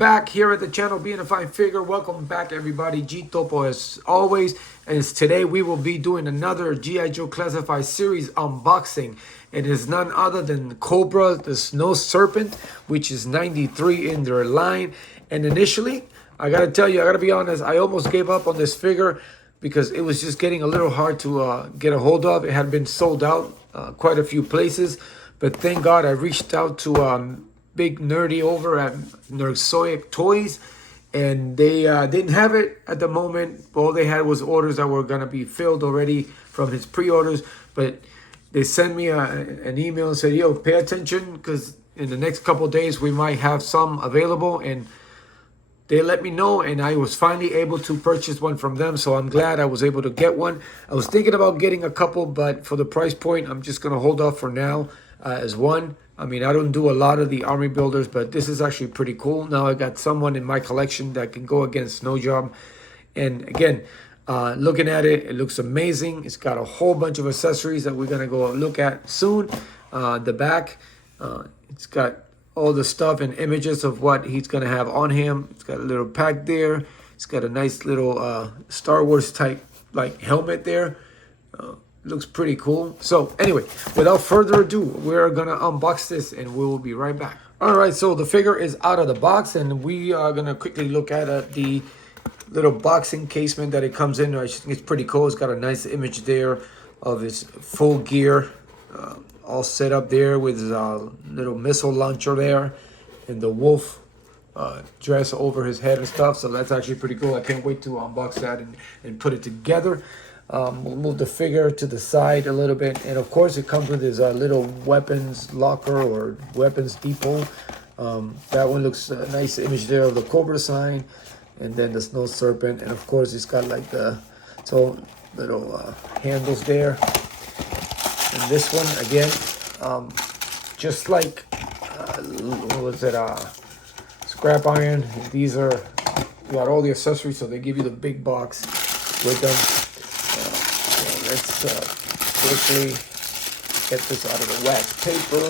back here at the channel, Being a Fine Figure. Welcome back, everybody. G Topo as always. And today we will be doing another G.I. Joe Classified series unboxing. It is none other than Cobra, the Snow Serpent, which is 93 in their line. And initially, I gotta tell you, I gotta be honest, I almost gave up on this figure because it was just getting a little hard to get a hold of. It had been sold out quite a few places. But thank God I reached out to Big Nerdy over at Nerdsoic Toys, and they didn't have it at the moment. All they had was orders that were going to be filled already from his pre-orders, but they sent me an email and said, yo, pay attention because in the next couple of days we might have some available, and they let me know, and I was finally able to purchase one from them, so I'm glad I was able to get one. I was thinking about getting a couple, but for the price point, I'm just going to hold off for now as one. I mean, I don't do a lot of the army builders, but this is actually pretty cool. Now I got someone in my collection that can go against Snow Job. And again, looking at it, it looks amazing. It's got a whole bunch of accessories that we're going to go look at soon. The back, it's got all the stuff and images of what he's going to have on him. It's got a little pack there. It's got a nice little Star Wars type like helmet there. Looks pretty cool. So anyway, without further ado, we're gonna unbox this and we will be right back. All right, so the figure is out of the box and we are gonna quickly look at the little box encasement that it comes in. I think it's pretty cool. It's got a nice image there of his full gear, all set up there with his little missile launcher there and the wolf dress over his head and stuff. So that's actually pretty cool. I can't wait to unbox that and put it together. We'll move the figure to the side a little bit. And of course, it comes with his little weapons locker or weapons depot. That one looks a nice image there of the Cobra sign. And then the Snow Serpent. And of course, it's got like the little handles there. And this one, again, just like, what was it, scrap iron. These are, you got all the accessories, so they give you the big box with them. Let's quickly get this out of the wax paper.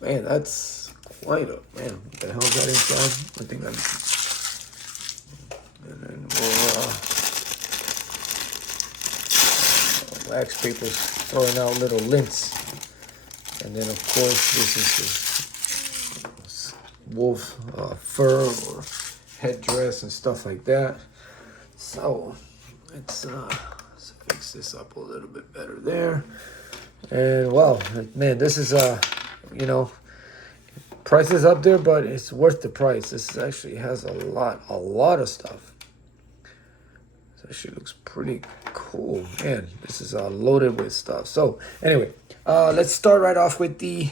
Man, that's quite a, man, what the hell is that inside? I think and then we'll, wax paper's throwing out little lints. And then of course, this is his wolf fur or headdress and stuff like that. So, let's fix this up a little bit better there. And wow, man, this is you know, price is up there, but it's worth the price. This actually has a lot of stuff. This actually looks pretty cool. Man, this is loaded with stuff. So anyway, let's start right off with his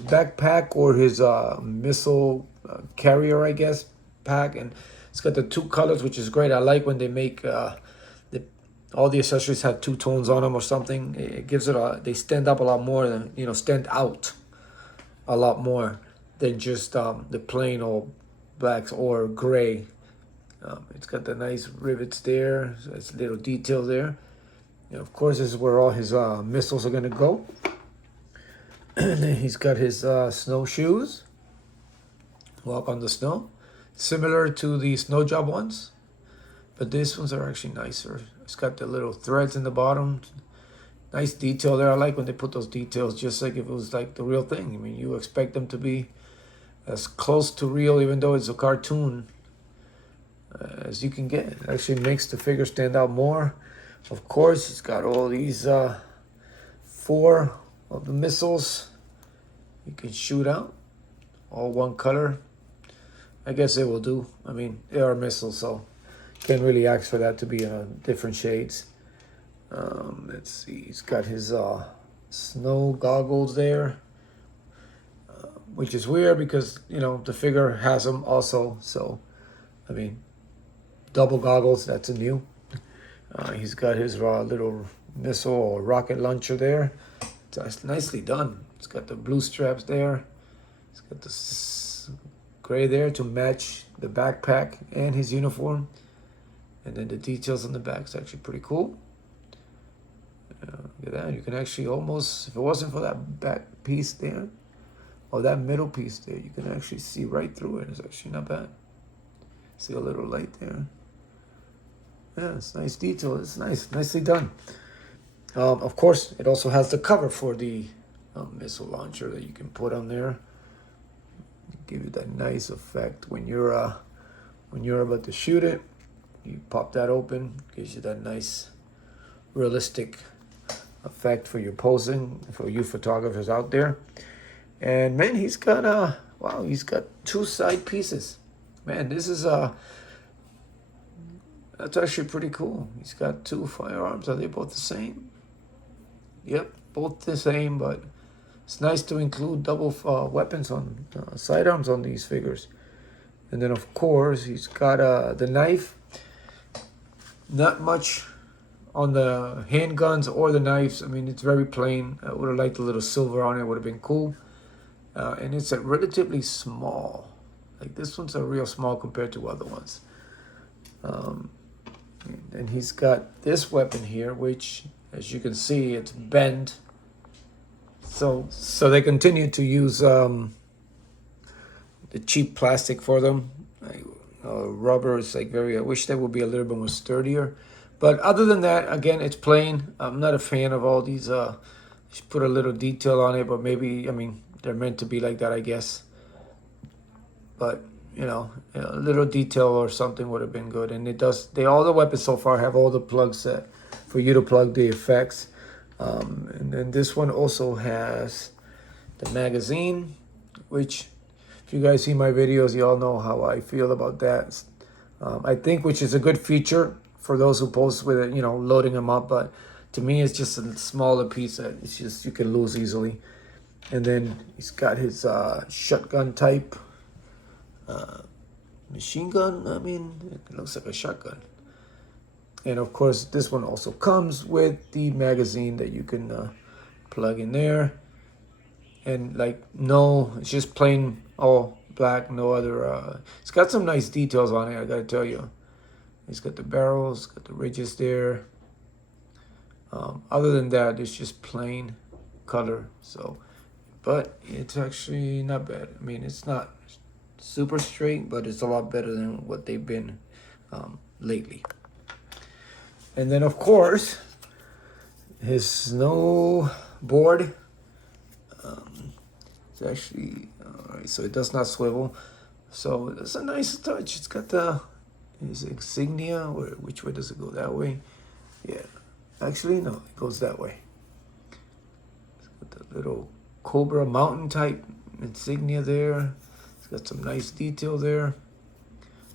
backpack or his missile carrier, I guess, pack. And it's got the two colors, which is great. I like when they make all the accessories have two tones on them or something. It gives it they stand up a lot more than, you know, stand out a lot more than just the plain old blacks or gray. It's got the nice rivets there. So it's little detail there. And of course, this is where all his missiles are gonna go. And then he's got his snowshoes. Walk on the snow. Similar to the Snow Job ones. But these ones are actually nicer. It's got the little threads in the bottom. Nice detail there. I like when they put those details just like if it was like the real thing. I mean, you expect them to be as close to real, even though it's a cartoon, as you can get. It actually makes the figure stand out more. Of course, it's got all these 4 of the missiles you can shoot out. All one color. I guess it will do. I mean, they are missiles, so can't really ask for that to be different shades. Let's see. He's got his snow goggles there, which is weird because, you know, the figure has them also. So, I mean, double goggles, that's a new. He's got his little missile or rocket launcher there. It's nicely done. It's got the blue straps there. It's got the gray there to match the backpack and his uniform. And then the details on the back is actually pretty cool. Look at that. You can actually almost, if it wasn't for that back piece there, Oh, that middle piece there, you can actually see right through it. It's actually not bad. See a little light there. Yeah, it's nice detail. It's nice, nicely done. Of course, it also has the cover for the missile launcher that you can put on there. Give you that nice effect when you're about to shoot it. You pop that open, gives you that nice, realistic effect for your posing, for you photographers out there. And man, he's got wow, he's got 2 side pieces. Man, this is that's actually pretty cool. He's got 2 firearms. Are they both the same? Yep, both the same, but it's nice to include double weapons on sidearms on these figures. And then of course he's got the knife. Not much on the handguns or the knives. I mean, it's very plain. I would have liked a little silver on it. Would have been cool. And it's a relatively small. Like this one's a real small compared to other ones. And he's got this weapon here, which, as you can see, it's bent. So they continue to use the cheap plastic for them. Rubber is like very, I wish that would be a little bit more sturdier. But other than that, again, it's plain. I'm not a fan of all these, just put a little detail on it, but maybe, I mean, they're meant to be like that, I guess. But, you know, a little detail or something would have been good. And it does, all the weapons so far have all the plugs set for you to plug the effects. And then this one also has the magazine, which, if you guys see my videos, you all know how I feel about that. I think, which is a good feature for those who post with it, you know, loading them up. But to me, it's just a smaller piece that it's just, you can lose easily. And then he's got his shotgun type machine gun. I mean, it looks like a shotgun. And of course, this one also comes with the magazine that you can plug in there. And like, no, it's just plain all black, no other. It's got some nice details on it, I gotta tell you. It's got the barrels, got the ridges there. Other than that, it's just plain color. So, but it's actually not bad. I mean, it's not super straight, but it's a lot better than what they've been lately. And then, of course, his snowboard. It's actually, all right, so it does not swivel. So it's a nice touch. It's got his insignia. Which way does it go? That way? Yeah. Actually, no, it goes that way. It's got the little Cobra mountain type insignia there. It's got some nice detail there.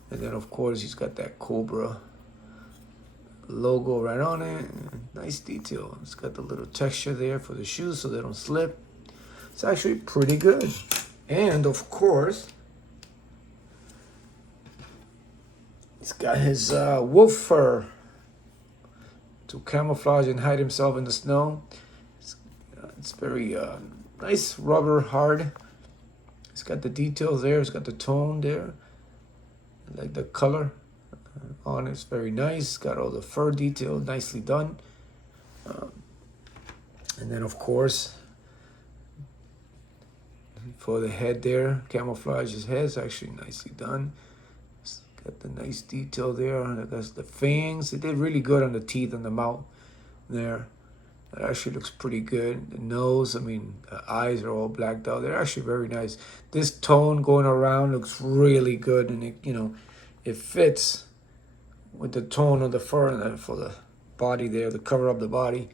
And then, of course, he's got that Cobra logo right on it. Nice detail. It's got the little texture there for the shoes so they don't slip. It's actually pretty good. And of course, he's got his wolf fur to camouflage and hide himself in the snow. It's very nice, rubber, hard. It's got the details there. It's got the tone there. I like the color on it. It's very nice. It's got all the fur detail, nicely done. And then of course, for the head there, camouflage his head is actually nicely done. It's got the nice detail there. That's the fangs. They did really good on the teeth and the mouth there. That actually looks pretty good. The nose, I mean, the eyes are all blacked out. They're actually very nice. This tone going around looks really good, and it, you know, it fits with the tone of the fur and for the body there, the cover of the body.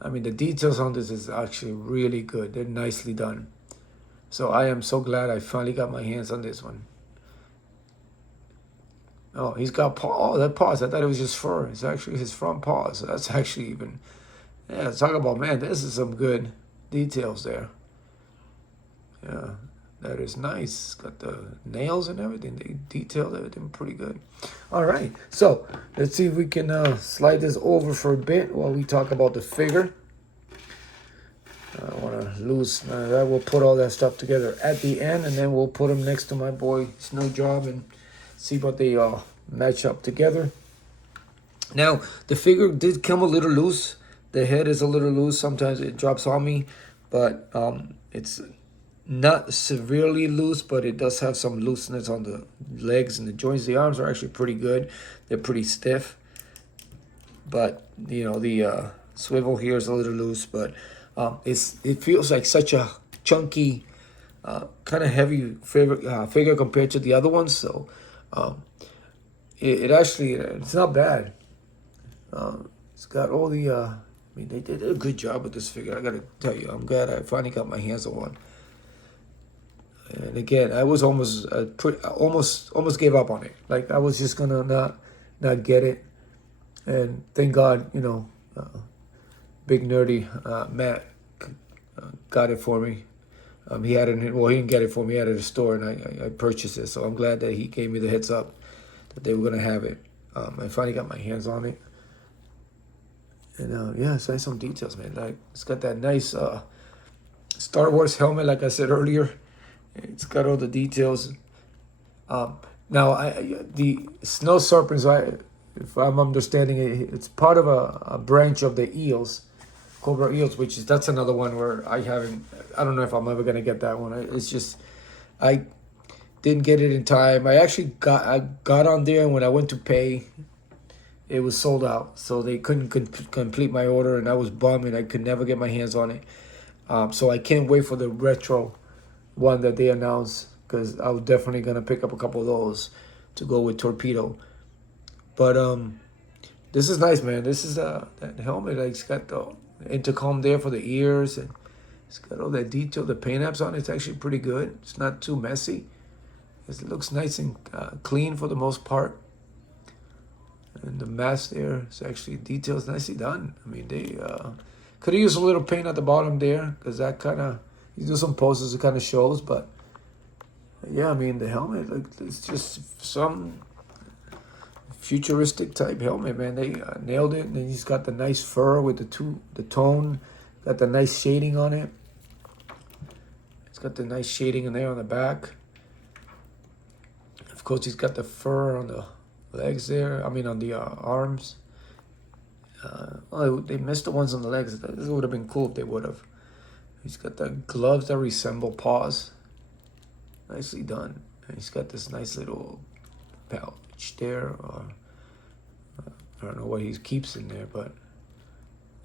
I mean, the details on this is actually really good. They're nicely done. So I am so glad I finally got my hands on this one. Oh, he's got paw. Oh, that paws. I thought it was just fur. It's actually his front paws. So that's actually even, yeah, talk about, man, this is some good details there. Yeah, that is nice. It's got the nails and everything. They detailed everything pretty good. All right, so let's see if we can slide this over for a bit while we talk about the figure. I want to lose that. We'll put all that stuff together at the end, and then we'll put them next to my boy Snow Job and see what they match up together. Now, the figure did come a little loose. The head is a little loose. Sometimes it drops on me, but it's not severely loose, but it does have some looseness on the legs and the joints. The arms are actually pretty good. They're pretty stiff. But, you know, the swivel here is a little loose. But it feels like such a chunky, kind of heavy figure compared to the other ones. So it actually, it's not bad. It's got all the, I mean, they did a good job with this figure. I got to tell you, I'm glad I finally got my hands on one. And again, I was almost almost gave up on it. Like I was just gonna not get it. And thank God, you know, big nerdy Matt got it for me. He had it. Well, he didn't get it for me. He had it at a store, and I purchased it. So I'm glad that he gave me the heads up that they were gonna have it. I finally got my hands on it. And yeah, it's nice some details, man. Like it's got that nice Star Wars helmet, like I said earlier. It's got all the details. Now, the snow serpents, if I'm understanding it, it's part of a branch of the eels, Cobra eels, that's another one where I don't know if I'm ever gonna get that one. It's just, I didn't get it in time. I got on there, and when I went to pay, it was sold out, so they couldn't complete my order, and I was bummed, and I could never get my hands on it. So I can't wait for the retro one that they announced, because I was definitely gonna pick up a couple of those to go with Torpedo. But this is nice, man. This is that helmet. Like, it's got the intercom there for the ears, and it's got all that detail. The paint apps on it's actually pretty good. It's not too messy. It looks nice and clean for the most part. And the mask there, it's actually details nicely done. I mean, they could have used a little paint at the bottom there, because that kind of, you do some poses, it kind of shows. But yeah, I mean, the helmet, like, it's just some futuristic type helmet, man. They nailed it. And then he's got the nice fur with the tone, got the nice shading on it. It's got the nice shading in there on the back. Of course, he's got the fur on the legs there. I mean, on the arms. They missed the ones on the legs. This would have been cool if they would have. He's got the gloves that resemble paws. Nicely done. And he's got this nice little pouch there. I don't know what he keeps in there, but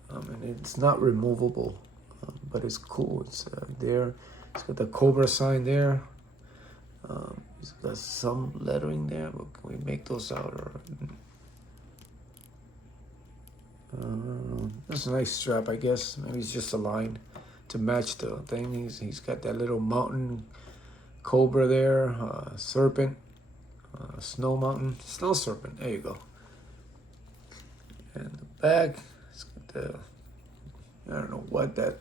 and it's not removable, but it's cool. It's there. It's got the Cobra sign there. It's got some lettering there, but can we make those out? Or that's a nice strap, I guess. Maybe it's just a line to match the thing. He's got that little mountain Cobra there, Serpent, snow serpent. There you go. And the back, it's got the, I don't know what that.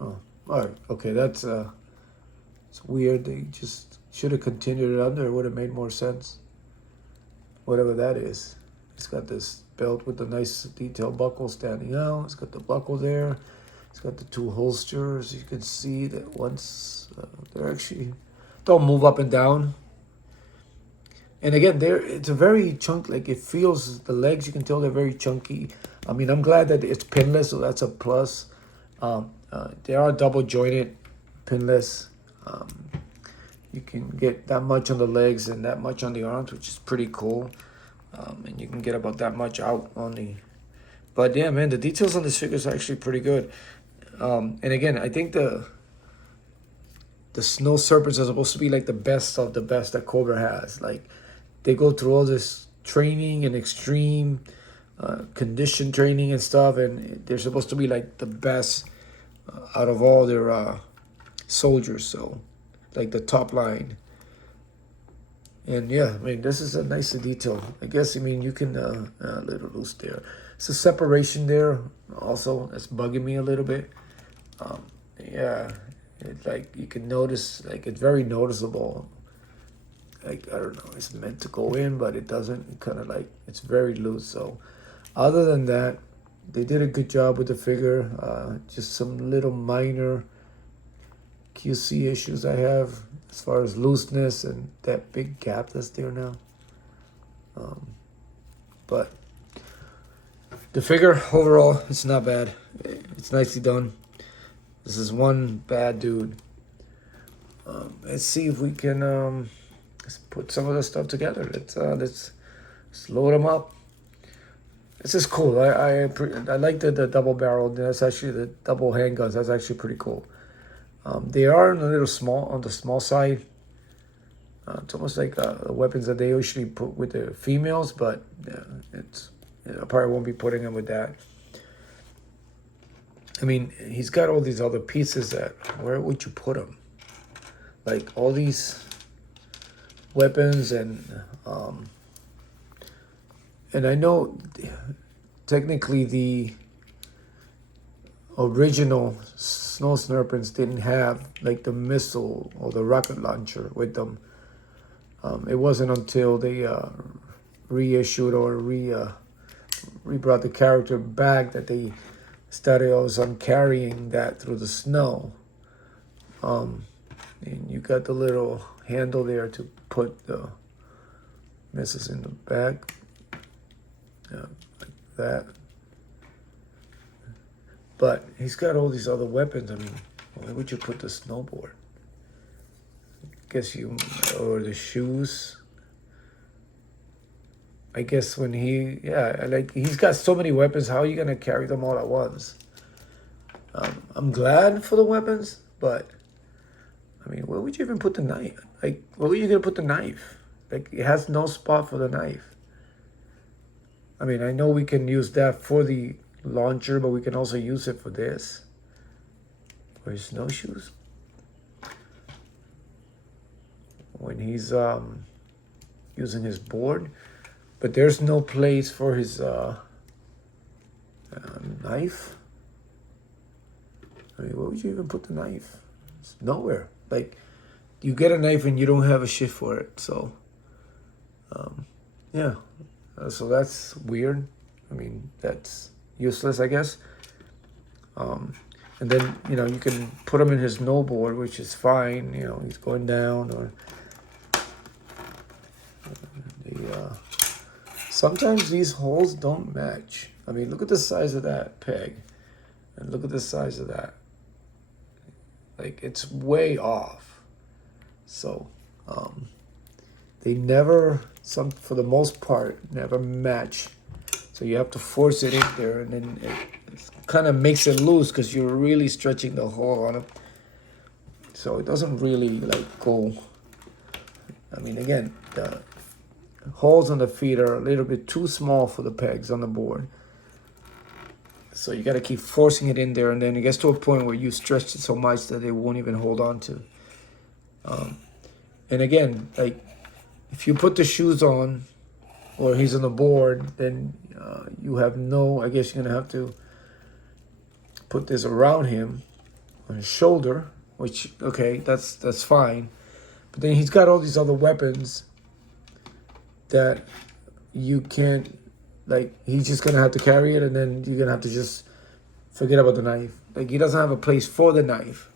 All right, okay, that's it's weird. They just should have continued it under. It would have made more sense. Whatever that is. It's got this belt with the nice detail buckle standing out. It's got the buckle there. It's got the two holsters. You can see that once they're actually don't move up and down. And again, it's a very chunky. Like, it feels, the legs, you can tell they're very chunky. I mean, I'm glad that it's pinless, so that's a plus. They are double jointed, pinless. You can get that much on the legs and that much on the arms, which is pretty cool. And you can get about that much out on the. But yeah, man, the details on this figure is actually pretty good. And again, I think the snow serpents are supposed to be like the best of the best that Cobra has. Like, they go through all this training and extreme condition training and stuff, and they're supposed to be like the best out of all their soldiers. So, like, the top line. And yeah, I mean, this is a nice detail. I guess, I mean, you can, a little loose there. It's a separation there also that's bugging me a little bit. Yeah, it's like, you can notice, like, it's very noticeable. Like, I don't know, it's meant to go in, but it doesn't. It kind of like, it's very loose. So other than that, they did a good job with the figure. Just some little minor QC issues I have as far as looseness and that big gap that's there now. But the figure overall, it's not bad. It's nicely done. This is one bad dude. let's see if we can let's put some of the stuff together. Let's load them up. This is cool. I like the double barrel. That's actually the double handguns. That's actually pretty cool. They are a little small on the small side. It's almost like the weapons that they usually put with the females, but yeah, I probably won't be putting them with that. I mean, he's got all these other pieces that, where would you put them? Like all these weapons and I know technically the original Snow Serpents didn't have like the missile or the rocket launcher with them. It wasn't until they reissued or re-brought the character back that they started also carrying that through the snow. And you got the little handle there to put the missiles in the back. Like that. But he's got all these other weapons. I mean, where would you put the snowboard? Guess or the shoes. I guess when he's got so many weapons, how are you going to carry them all at once? I'm glad for the weapons, but I mean, where would you even put the knife? Like, where were you going to put the knife? Like, it has no spot for the knife. I mean, I know we can use that for the launcher, but we can also use it for this. For his snowshoes. When he's using his board. But there's no place for his knife. I mean, where would you even put the knife? It's nowhere. Like, you get a knife and you don't have a shit for it. So, yeah. So that's weird. I mean, that's useless, I guess. And then, you can put him in his snowboard, which is fine. He's going down or... sometimes these holes don't match. I mean, look at the size of that peg. And look at the size of that. Like, it's way off. So, they never, for the most part, never match. So you have to force it in there, and then it kind of makes it loose because you're really stretching the hole on it. So it doesn't really, go. I mean, again, the holes on the feet are a little bit too small for the pegs on the board. So you got to keep forcing it in there, and then it gets to a point where you stretch it so much that it won't even hold on to. And again, like, if you put the shoes on, or he's on the board, then you have I guess you're going to have to put this around him on his shoulder, which, okay, that's fine. But then he's got all these other weapons that you can't, like, he's just going to have to carry it, and then you're going to have to just forget about the knife. Like, he doesn't have a place for the knife.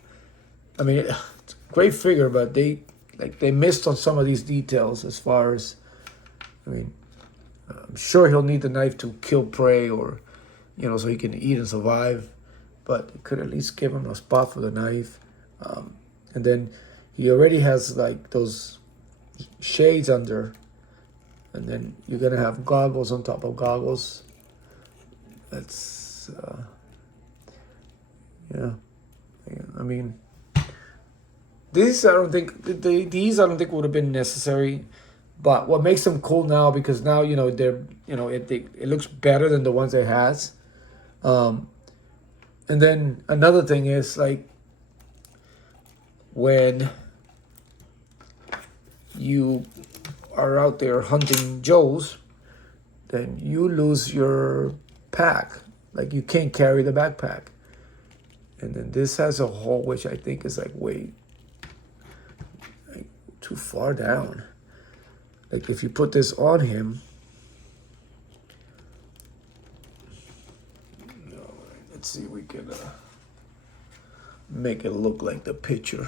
I mean, it's a great figure, but they missed on some of these details as far as, I mean, I'm sure he'll need the knife to kill prey or, so he can eat and survive. But it could at least give him a spot for the knife. And then he already has, like, those shades under. And then you're going to have goggles on top of goggles. That's, yeah. I mean, these I don't think would have been necessary. But what makes them cool now, because now, they're, it looks better than the ones it has. And then another thing is, like, when you are out there hunting Joes, then you lose your pack. Like, you can't carry the backpack. And then this has a hole, which I think is way too far down. Like, if you put this on him, let's see if we can make it look like the picture.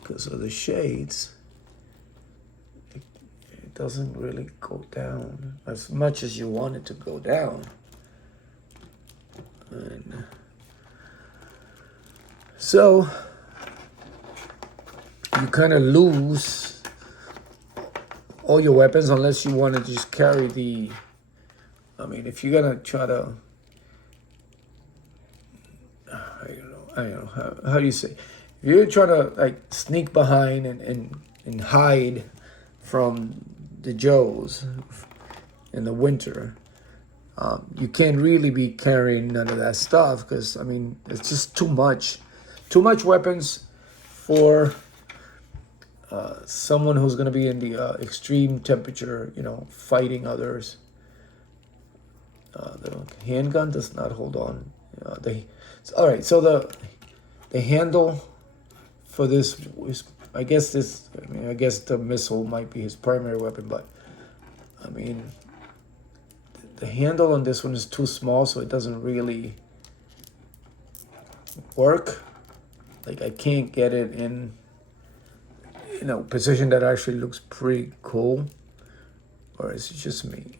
Because of the shades, it doesn't really go down as much as you want it to go down. And so, you kind of lose all your weapons unless you want to just carry the. I mean, if you're gonna try to, I don't know how do you say, if you're trying to like sneak behind and hide from the Joes in the winter, you can't really be carrying none of that stuff because I mean it's just too much weapons for someone who's going to be in the extreme temperature, fighting others. The handgun does not hold on. All right, so the handle for this is, I guess the missile might be his primary weapon, but I mean the handle on this one is too small, so it doesn't really work. Like I can't get it in position that actually looks pretty cool. Or is it just me?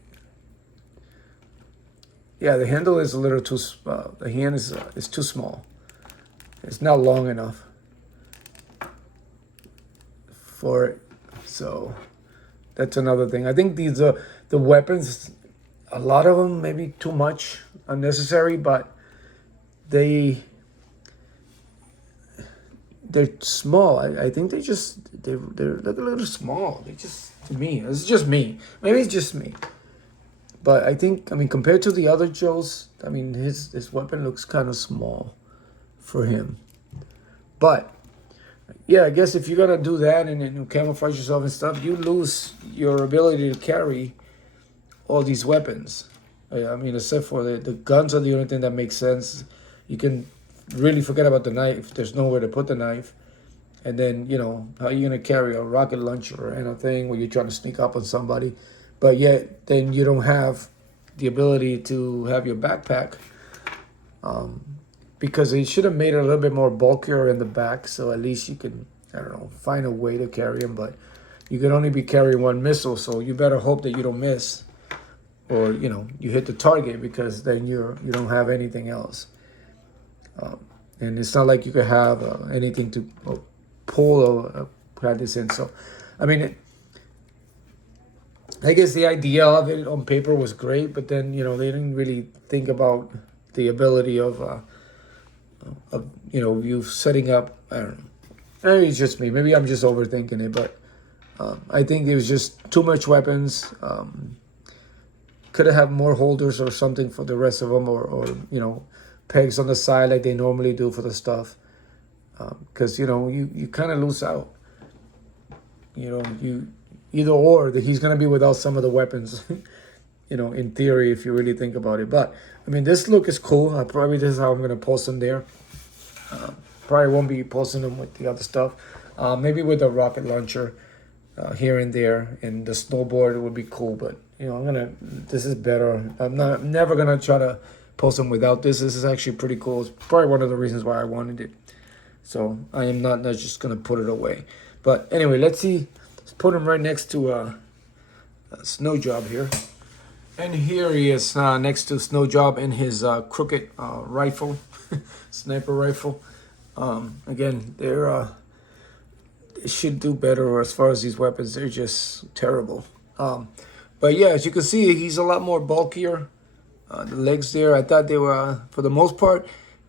Yeah, the handle is a little too. The hand is too small. It's not long enough for it. So that's another thing. I think these are the weapons. A lot of them maybe too much unnecessary, but they're small. I think they're like a little small. They just, to me, it's just me. Maybe it's just me. But I think, compared to the other Joes, his weapon looks kind of small for him. But yeah, I guess if you're gonna do that and camouflage yourself and stuff, you lose your ability to carry all these weapons. Except for the guns are the only thing that makes sense. You can really forget about the knife. There's nowhere to put the knife. And then, how are you going to carry a rocket launcher or anything where you're trying to sneak up on somebody? But yet, then you don't have the ability to have your backpack. Because they should have made it a little bit more bulkier in the back. So at least you can, find a way to carry them. But you can only be carrying one missile. So you better hope that you don't miss. Or, you hit the target, because then you don't have anything else. And it's not like you could have anything to pull or put this in. So, I guess the idea of it on paper was great, but then, they didn't really think about the ability of you setting up, I don't know. Maybe it's just me. Maybe I'm just overthinking it, but I think there was just too much weapons. Could have had more holders or something for the rest of them, or pegs on the side like they normally do for the stuff. Because, you kind of lose out. You either or that he's going to be without some of the weapons, in theory, if you really think about it. But, this look is cool. This is how I'm going to post them there. Probably won't be posting them with the other stuff. Maybe with a rocket launcher here and there. And the snowboard would be cool. But, this is better. I'm never going to try to post them without this. This is actually pretty cool. It's probably one of the reasons why I wanted it. So I am not just going to put it away. But anyway, let's see. Let's put him right next to a Snow Job here. And here he is next to Snow Job in his crooked rifle, sniper rifle. Again, they should do better as far as these weapons. They're just terrible. But yeah, as you can see, he's a lot more bulkier. The legs there, I thought they were, for the most part,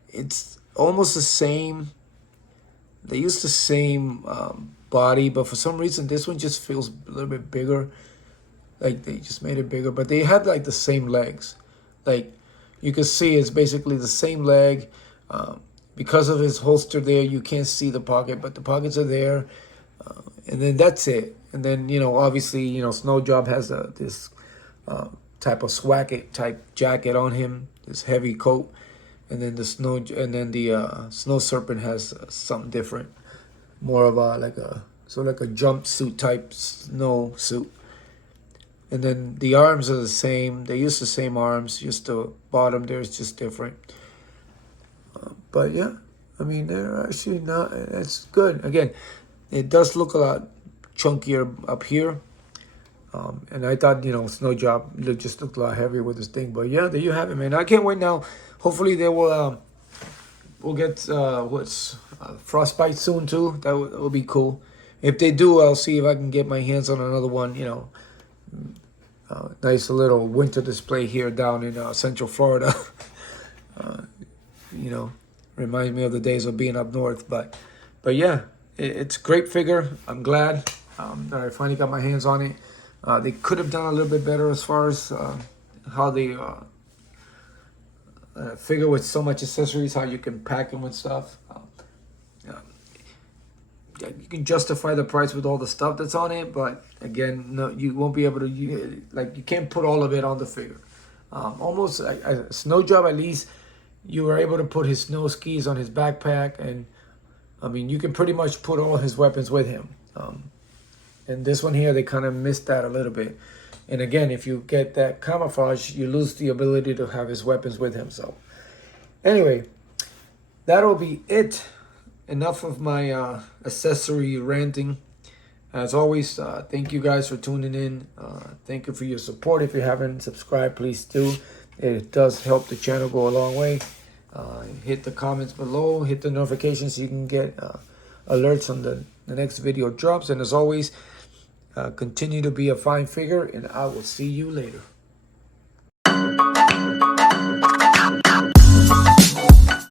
it's almost the same. They use the same body, but for some reason, this one just feels a little bit bigger. Like they just made it bigger, but they had like the same legs. Like you can see, it's basically the same leg. Because of his holster there, you can't see the pocket, but the pockets are there. And then that's it. And then, obviously, Snow Job has this type of swacket type jacket on him, this heavy coat. And then the Snow Serpent has something different, more of like a jumpsuit type snow suit. And then the arms are the same. They use the same arms, just the bottom there is just different. But yeah, they're actually not. It's good. Again, it does look a lot chunkier up here. And I thought, Snow Job just looked a lot heavier with this thing. But yeah, there you have it, man. I can't wait now. Hopefully they will we'll get Frostbite soon too. That will be cool. If they do, I'll see if I can get my hands on another one, you know. Nice little winter display here down in Central Florida. You know, reminds me of the days of being up north. But yeah, it's a great figure. I'm glad that I finally got my hands on it. They could have done a little bit better as far as how they figure with so much accessories, how you can pack them with stuff. You can justify the price with all the stuff that's on it, but again, no, you won't be able to. You can't put all of it on the figure. Almost a snow job, at least you were able to put his snow skis on his backpack, and I mean, you can pretty much put all his weapons with him. And this one here, they kind of missed that a little bit. And again, if you get that camouflage, you lose the ability to have his weapons with him. So anyway, that'll be it. Enough of my accessory ranting. As always, thank you guys for tuning in. Thank you for your support. If you haven't subscribed, please do. It does help the channel go a long way. Hit the comments below. Hit the notifications so you can get alerts on the next video drops. And as always, continue to be a fine figure, and I will see you later.